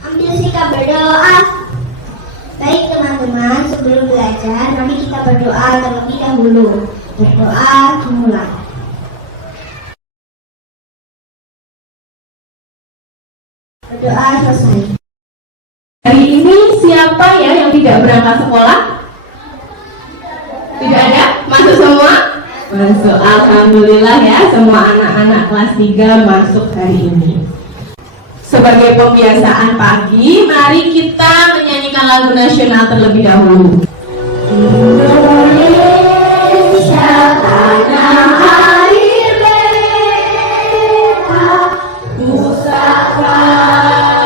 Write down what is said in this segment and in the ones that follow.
Ambil sikap berdoa. Baik teman-teman, sebelum belajar, mari kita berdoa terlebih dahulu. Berdoa dimulai. Berdoa selesai. Hari ini siapa ya yang tidak berangkat sekolah? Tidak ada? Masuk semua? Masuk, alhamdulillah ya, semua anak-anak kelas 3 masuk hari ini. Sebagai pembiasaan pagi, mari kita menyanyikan lagu nasional terlebih dahulu. Indonesia tanah air beta, pusaka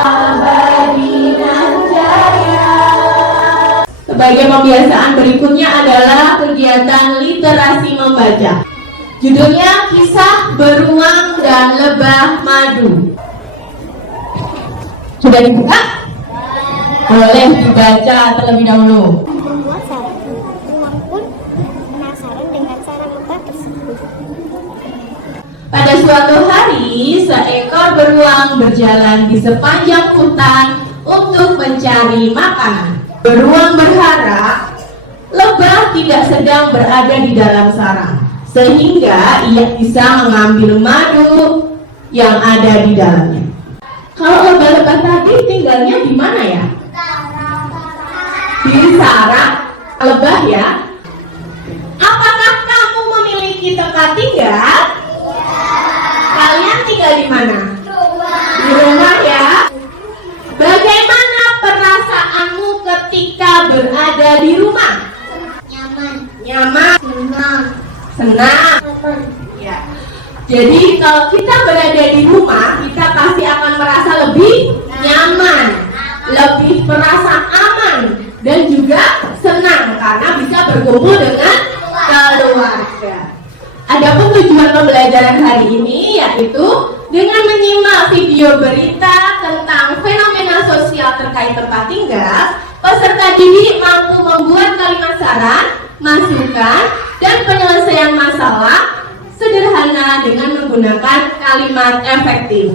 abadi nan jaya. Sebagai pembiasaan berikutnya adalah kegiatan literasi membaca. Judulnya Kisah Beruang dan Lebah Madu. Sudah dibuka? Boleh dibaca terlebih dahulu. Membuat sarang, beruang pun penasaran dengan sarang lebah tersebut. Pada suatu hari, seekor beruang berjalan di sepanjang hutan untuk mencari makanan. Beruang berharap lebah tidak sedang berada di dalam sarang, sehingga ia bisa mengambil madu yang ada di dalamnya. Kalau lebah-lebah tadi tinggalnya di mana ya? Di sarang lebah ya. Apakah kamu memiliki tempat tinggal? Kalian tinggal di mana? Di rumah ya. Bagaimana perasaanmu ketika berada di rumah? Nyaman, Nyaman, senang, senang. Ya. Jadi kalau kita berada di rumah, kita pasti akan merasa lebih nyaman, lebih merasa aman, dan juga senang karena bisa berkumpul dengan keluarga. Adapun tujuan pembelajaran hari ini yaitu dengan menyimak video berita tentang fenomena sosial terkait tempat tinggal, peserta didik mampu membuat kalimat saran, masukan, dan penyelesaian masalah sederhana dengan menggunakan kalimat efektif.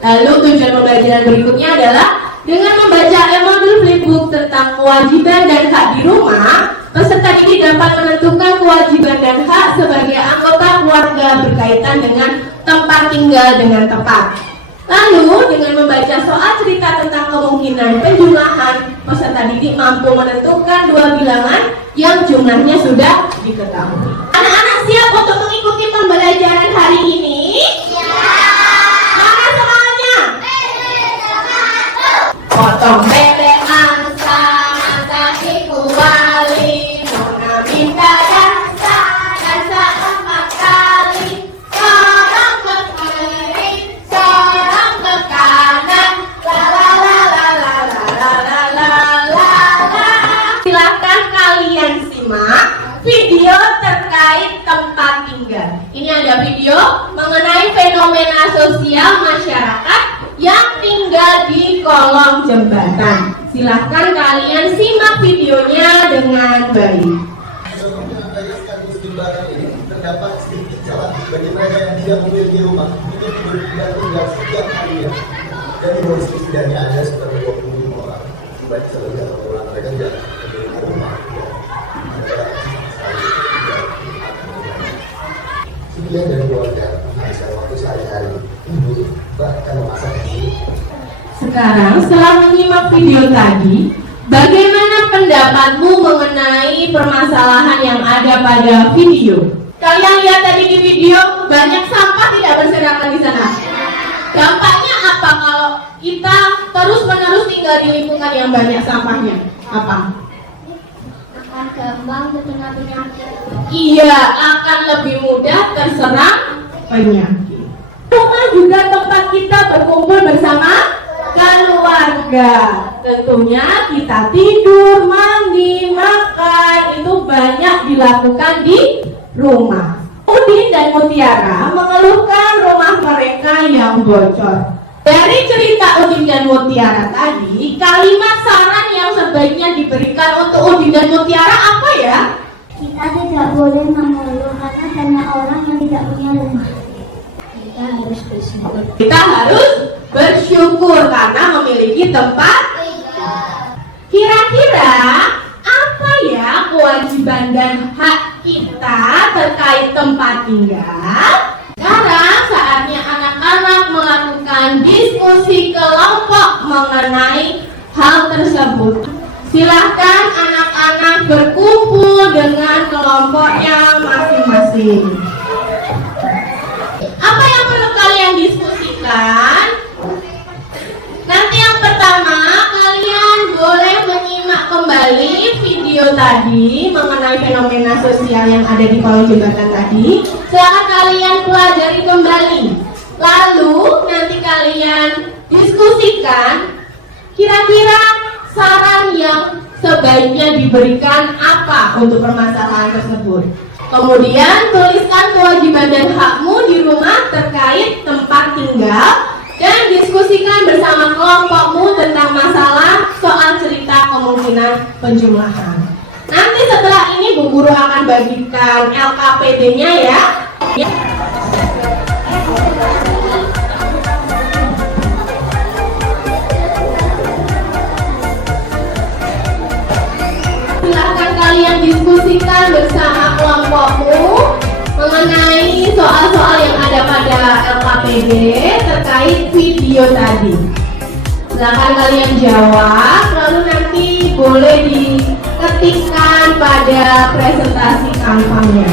Lalu tujuan pembelajaran berikutnya adalah dengan membaca modul flipbook tentang kewajiban dan hak di rumah, peserta didik dapat menentukan kewajiban dan hak sebagai anggota keluarga berkaitan dengan tempat tinggal dengan tepat. Lalu dengan membaca soal cerita tentang kemungkinan penjumlahan, peserta didik mampu menentukan 2 bilangan yang jumlahnya sudah diketahui. Anak-anak siap untuk mengikuti pembelajaran hari ini? Mana semangatnya? Potong belean sama kaki kuali, nona minta dansa 4 kali, sorong ke kiri, sorong ke kanan, la la la la la la la la la la. Silakan kalian simak video terkait tempat tinggal. Ini ada video mengenai fenomena sosial masyarakat yang tinggal di kolong jembatan. Silahkan kalian simak videonya dengan baik. Terdapat sedikit celah bagi mereka yang tidak memiliki rumah untuk tinggal setiap harinya. Dan di bawah setidaknya ada sekitar 25 orang. Baik sebagai orang mereka tidak memiliki rumah. Sekian dari keluarga menghabiskan waktu sehari-hari, ibu bahkan memasak sendiri. Sekarang setelah menyimak video tadi, bagaimana pendapatmu mengenai permasalahan yang ada pada video? Kalian lihat tadi di video banyak sampah tidak berserakan di sana. Dampaknya apa kalau kita terus-menerus tinggal di lingkungan yang banyak sampahnya? Apa? akan gampang terkena penyakit. Iya, akan lebih mudah terserang penyakit. Rumah juga tempat kita berkumpul bersama keluarga. Tentunya kita tidur, mandi, makan, itu banyak dilakukan di rumah. Udin dan Mutiara mengeluhkan rumah mereka yang bocor. Dari cerita Udin dan Mutiara tadi, kalimat saran yang sebaiknya diberikan untuk Udin dan Mutiara apa ya? Kita tidak boleh mengeluh karena banyak orang yang tidak punya rumah. Kita harus bersyukur. Kita harus bersyukur karena memiliki di tempat. Kira-kira apa ya kewajiban dan hak kita terkait tempat tinggal? Sekarang saatnya anak-anak melakukan diskusi kelompok mengenai hal tersebut. Silahkan anak-anak berkumpul dengan kelompoknya masing-masing. Apa yang perlu kalian diskusikan? Nanti yang pertama, kalian boleh menyimak kembali video tadi mengenai fenomena sosial yang ada di kolong jembatan tadi. Silakan kalian pelajari kembali. Lalu nanti kalian diskusikan kira-kira saran yang sebaiknya diberikan apa untuk permasalahan tersebut. Kemudian tuliskan kewajiban dan hakmu di rumah terkait tempat tinggal dan diskusikan bersama kelompokmu tentang masalah soal cerita kemungkinan penjumlahan. Nanti setelah ini Bu Guru akan bagikan LKPD-nya ya. Silahkan kalian diskusikan bersama kelompokmu mengenai soal-soal yang ada pada LKPD terkait video tadi. Silahkan kalian jawab, lalu nanti boleh diketikkan pada presentasi kampanye.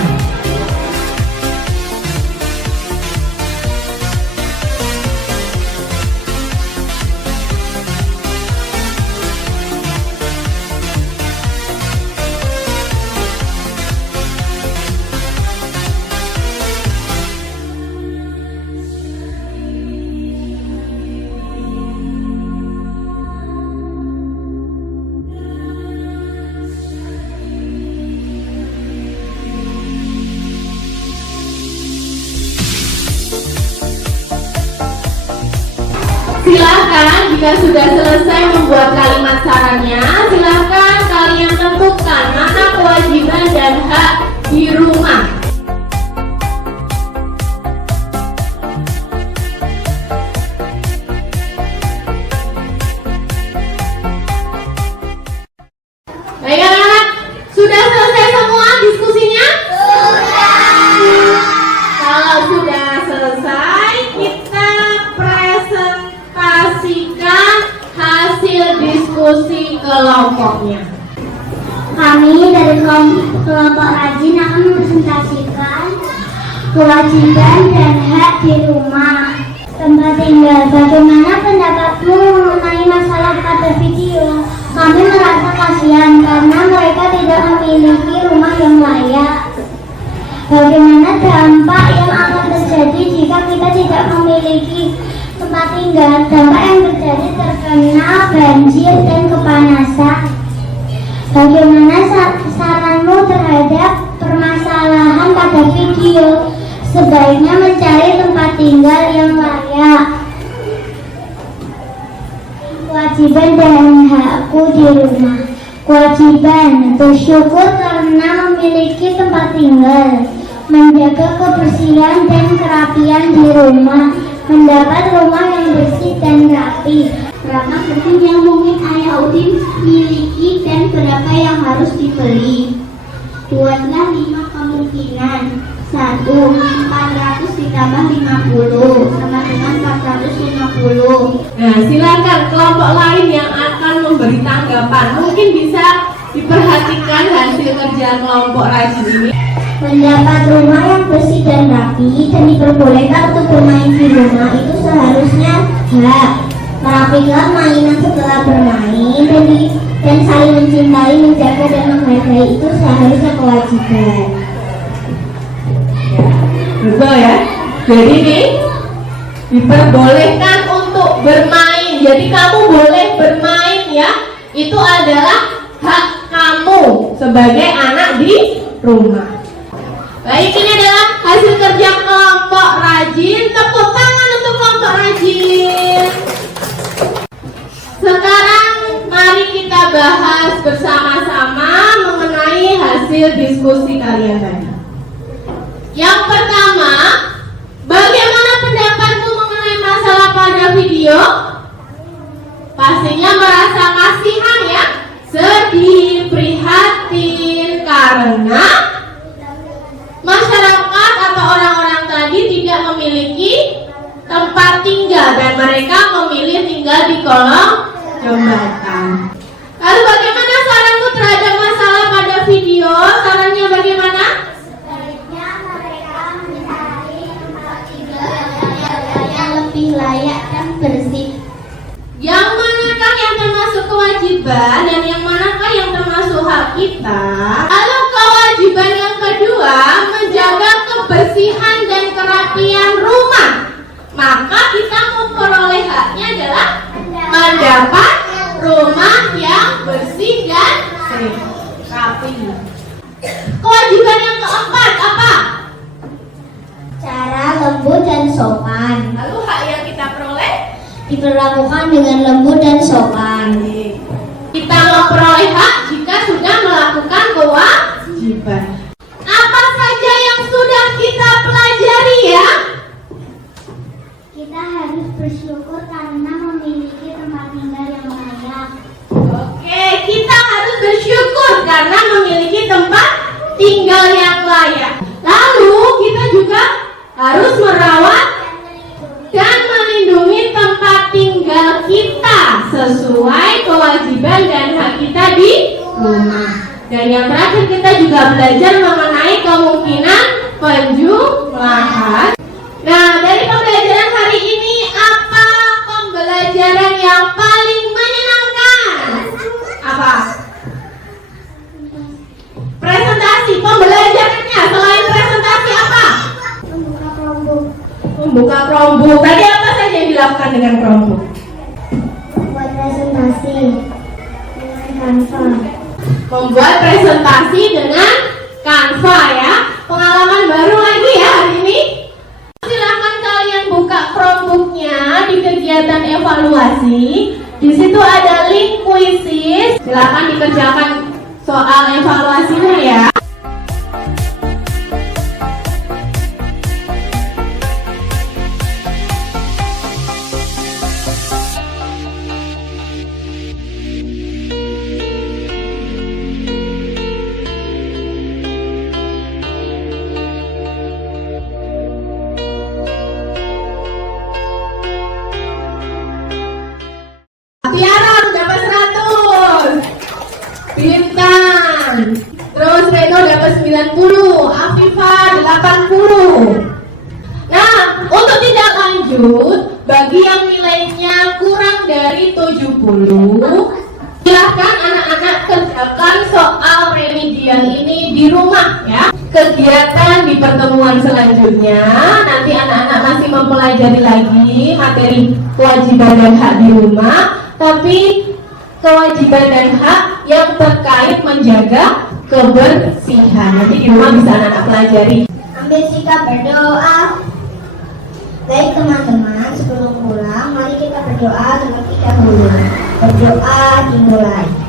Silahkan jika sudah selesai membuat kalimat sarannya, silahkan kalian tentukan mana kewajiban dan hak di rumah. Baik anak-anak, sudah selesai semua diskusinya? Sudah. Kalau sudah selesai, kita presentasikan hasil diskusi kelompoknya. Kami dari kelompok rajin akan mempresentasikan kewajiban dan hak di rumah. Tempat tinggal, bagaimana pendapatmu mengenai masalah pada video? Kami merasa kasihan karena mereka tidak memiliki rumah yang layak. Bagaimana dampak yang akan terjadi jika kita tidak memiliki tempat tinggal? Dampak yang terjadi terkena banjir dan kepanasan. Bagaimana saranmu terhadap permasalahan pada video? Sebaiknya mencari tempat tinggal yang layak. Kewajiban dan hakku di rumah. Kewajiban bersyukur karena memiliki tempat tinggal, menjaga kebersihan dan kerapian di rumah, mendapat rumah yang bersih dan rapi. Berapa gedung yang mungkin Ayah Udin miliki dan berapa yang harus dibeli? Buatlah 5 kemungkinan. 1. 400 ditambah 50 sama dengan 450. Nah, silakan kelompok lain yang akan memberi tanggapan. Mungkin bisa diperhatikan hasil kerja kelompok rajin ini. Mendapat rumah yang bersih dan rapi dan diperbolehkan untuk bermain di rumah itu seharusnya hak. Merapikan mainan setelah bermain dan saling mencintai, menjaga dan menghargai itu seharusnya kewajiban. Betul ya. Jadi nih diperbolehkan untuk bermain. Jadi kamu boleh bermain ya. Itu adalah hak kamu sebagai anak di rumah. Baik, ini adalah hasil kerja kelompok rajin. Tepuk tangan untuk kelompok rajin. Sekarang mari kita bahas bersama-sama mengenai hasil diskusi kalian tadi. Yang pertama, bagaimana pendapatmu mengenai masalah pada video? Pasti perasaan yang sedih, prihatin, karena masyarakat atau orang-orang tadi tidak memiliki tempat tinggal dan mereka memilih tinggal di kolong jembatan. Lalu bagaimana saranmu terhadap masalah pada video? Sarannya bagaimana? Sebaiknya mereka mencari tempat tinggal yang lebih layak dan bersih. Yang manakah yang termasuk kewajiban dan yang manakah yang termasuk hak kita? Lalu kewajiban yang kedua, menjaga kebersihan dan kerapian rumah. Maka kita memperoleh haknya adalah mendapat rumah yang bersih dan rapi. Kewajiban yang keempat apa? Cara lembut dan sopan. Lalu hak yang kita peroleh Diperlakukan dengan lembut dan sopan. kita memperoleh hak jika sudah melakukan kewajiban. Apa saja yang sudah kita pelajari ya? Kita harus bersyukur karena memiliki tempat tinggal yang layak. Oke, kita harus bersyukur karena memiliki tempat tinggal yang layak. Lalu kita juga harus merawat dan melindungi tempat tinggal kita sesuai kewajiban dan hak kita di rumah. Dan yang terakhir kita juga belajar mengenai kemungkinan penjumlahan. Nah, dari pembelajaran hari ini apa pembelajaran yang paling menyenangkan? Apa? Presentasi. Pembelajarannya selain presentasi apa? Membuka kelompok. Membuka Chromebook. Tadi apa saja yang dilakukan dengan Chromebook? Membuat presentasi dengan Canva. Membuat presentasi dengan Canva ya. Pengalaman baru lagi ya hari ini. Silakan kalian buka Chromebooknya di kegiatan evaluasi. Di situ ada link kuisis. Silakan dikerjakan soal evaluasinya ya. Tiara dapat 100, Bintang, terus Reno dapat 90, Afifah 80. Nah, untuk tidak lanjut, bagi yang nilainya kurang dari 70, silahkan anak-anak kerjakan soal remedial ini di rumah ya. Kegiatan di pertemuan selanjutnya nanti anak-anak masih mempelajari lagi materi kewajiban dan hak di rumah, tapi kewajiban dan hak yang terkait menjaga kebersihan. Nanti di rumah bisa anak-anak pelajari. Ambil sikap berdoa. Baik teman-teman, sebelum pulang, mari kita berdoa terlebih dahulu. Berdoa dimulai.